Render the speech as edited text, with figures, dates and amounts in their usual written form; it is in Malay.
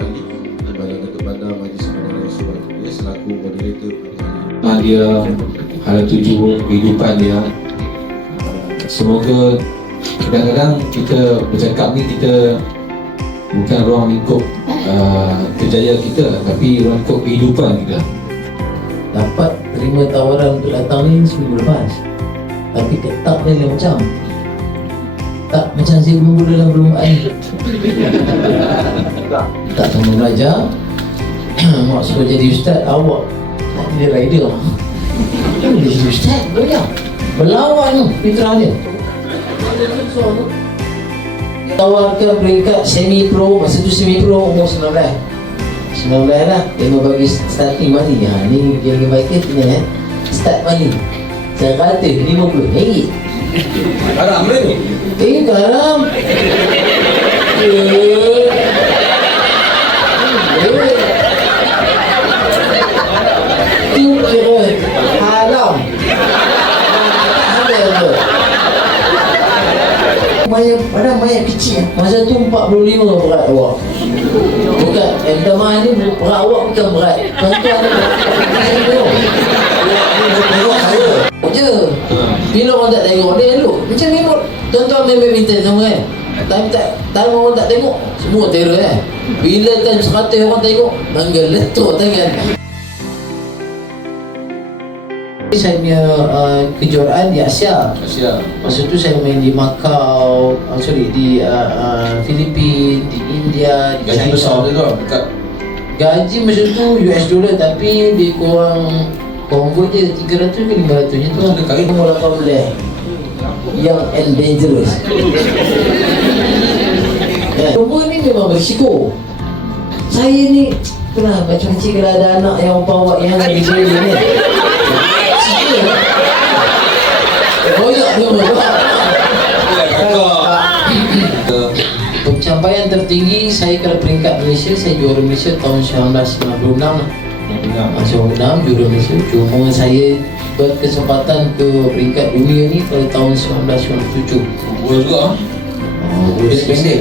Ali Kepala Datuk Bandar Majlis Bandar Nasional dia selaku moderator pada hari ini. Dia hala tuju kehidupan dia. Semoga kadang-kadang kita bercakap ni kita bukan ruang lingkup kejayaan kita, tapi ruang lingkup kehidupan kita. Dapat terima tawaran untuk datang ni seminggu lepas, tapi tak dia macam tak macam saya menunggu dalam perlombaan ni. Tak sama belajar. Mak suruh jadi ustaz, awak nak jadi rider. Dia jadi ustaz, boleh berlawan tu fitrah dia. Tawarkan peringkat semi pro, masa tu semi pro umur 19 lah. Dia mau bagi starting money. Ni dia lagi baik punya start money. Saya kata RM50. Haram ni tu? Haram. Itu kira haram. Pada mayat kecil. Masa tu 45 berat awak. Bukan, Damai ni berat awak bukan berat. Tuan-tuan tengok saya je. Bila orang tak tengok dia elok. Macam ni tuan-tuan main badminton sama kan. Time orang tak tengok, semua terror kan. Bila time 100 orang tengok, menggeletuk tangan. Saya punya kejuaraan di Asia. Masa tu saya main di Macau, di Filipina, di India, di Gaji China. besar tu dekat. Gaji masa tu US dollar, tapi dia kurang convert je 300 ke 500 je tu. Ada kali Umur 18, young and dangerous. Umur ni memang berisiko. Saya ni pernah macam-macam kalau ada anak yang bawa yang lagi gila ni. Royak dia berbuat. Pencapaian tertinggi saya kalau peringkat Malaysia, saya juara Malaysia tahun 1996 lah. 96 juara Malaysia. Cuma saya berkesempatan ke peringkat dunia ni pada tahun 1997. Boleh juga. Boleh pendek.